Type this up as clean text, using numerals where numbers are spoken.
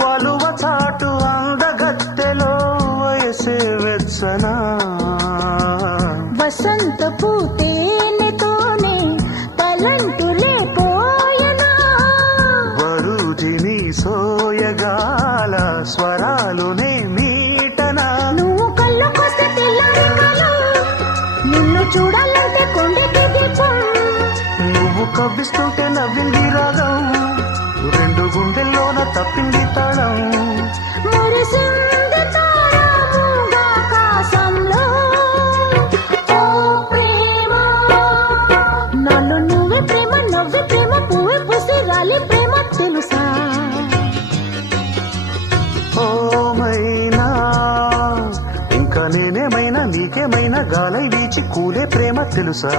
వలువ చాటు అందగత్తెలో వయసే వెచ్చనా వసంత పూతేనెతోనే తలంటులే పోయనా వరుజిని సోయగాల స్వరాలునే మీటనా నువ్వు కళ్ళు కొస్తే తెల్లరికలు నిన్ను చూడాలంటే కొండెకి దీపం నువ్వు కవ్విస్తుంటే నవ్వింది రాగం రెండు గుండెల్లోన తప్పింది తాళం మురిసింది తారాకాశంలో ఓ ప్రేమ నాలో నువ్వే ప్రేమ నవ్వే ప్రేమ పువ్వే పూసి రాలి ప్రేమ తెలుసా ఓ మైనా ఇంకా నేనేమైనా నీకేమైనా గాలై వీచి కూలే ప్రేమ తెలుసా